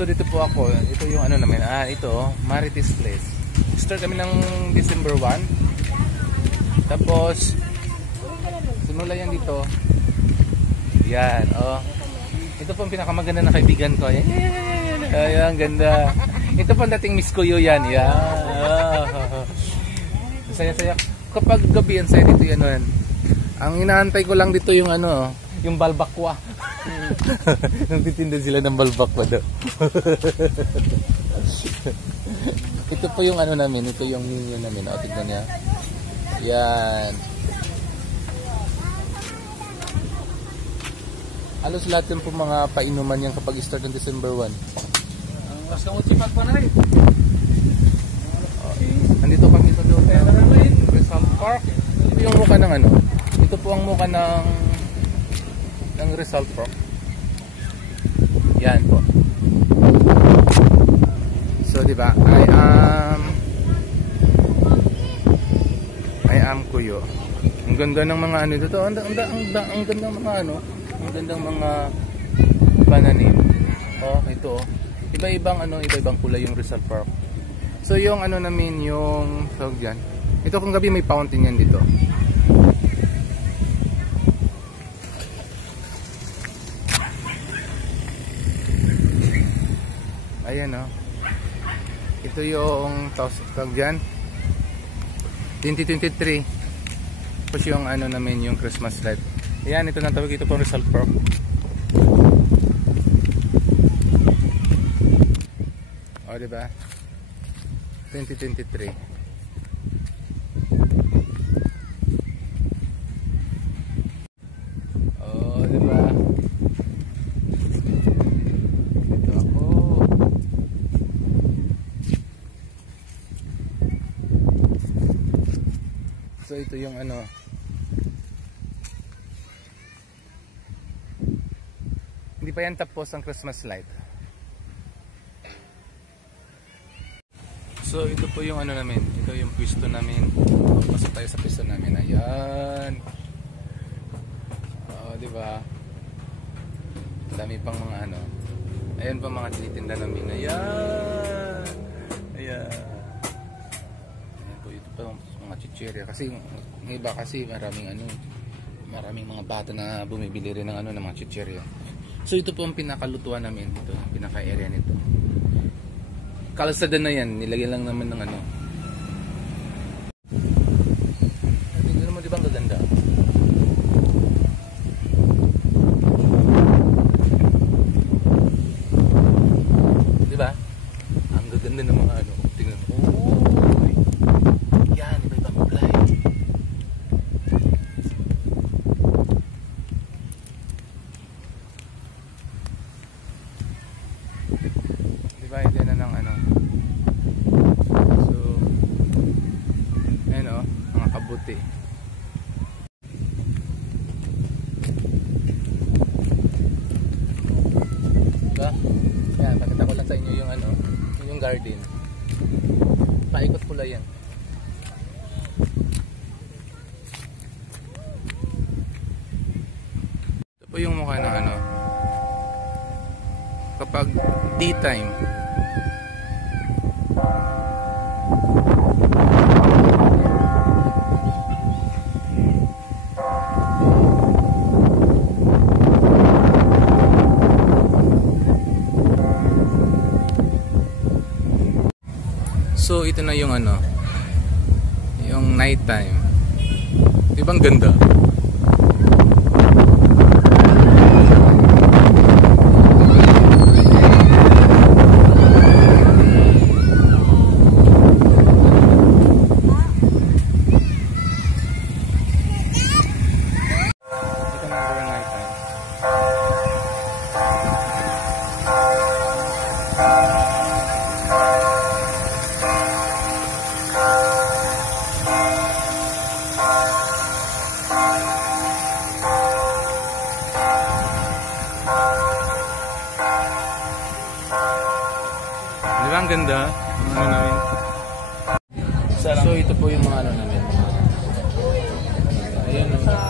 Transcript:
So dito po ako, ito yung ano namin, ito, Marites Place. Start kami ng December 1. Tapos, simula yan dito. Yan, oh. Ito po ang pinakamaganda na kaibigan ko. Ayan, ganda. Ito po ang dating Miss Kuyo yan. Yan. Saya-saya. Kapag gabi yan, saya dito yan. Ang inaantay ko lang dito yung ano, yung balbakwa. Nagtitinda sila ng balbakwa daw. Ito po yung ano namin, ito yung menu namin. O, tignan niya. Yan. Halos lahat yung po mga painuman yan kapag start ng December 1. Mas kamu cepat pa na rin. Nandito kami sa doon ng Rizal Park. Ito yung mukha ng ano. Ito po ang mukha ng Rizal Park. Yan po. So di ba? I am Kuyo. Ang ganda ng mga ano dito. Ang ganda ng mga ano. Ang gandang mga pananim. Oh, ito oh. Iba-ibang kulay yung Rizal Park. So yung ano namin, yung tawag diyan. Ito kung gabi may fountain yan dito. Ayan oh. Ito yung tawag diyan. 2023. Tapos yung ano namin, yung Christmas light. Ayan, ito na tawag, ito po Rizal Park. O, diba? 2023. O, diba? Ito ako. So, ito yung ano. Hindi pa yan tapos ang Christmas light. So ito po yung ano namin. Ito yung pwesto namin. Pasok tayo sa pwesto namin. Ayan. Oo, diba? Dami pang mga ano. Ayan pa mga tinitinda namin. Ayan. Ayan. Ayan po, ito pa mga chichirya. Kasi yung iba kasi maraming mga bata na bumibili rin ng ano ng mga chichirya. So ito po ang pinakalutuan namin. Ito, pinaka-area nito. Kalsada na yan. Nilagyan lang naman ng ano. Tingnan mo, di ba ang gaganda? Di ba? Ang gaganda ng mga ano. Tingnan mo. Oh, yan, iba-ibang kulay. Ito na ng ano. So ayun o, mga kabuti. Diba? Yan, pakita ko lang sa inyo yung ano, yung garden. Paikot pula yan. Ito po yung mukha ng ano kapag daytime. So ito na yung ano, yung night time. Di ba ang ganda? Di ba ang ganda? Ano namin? So ito po yung mga ano namin. Ayan o.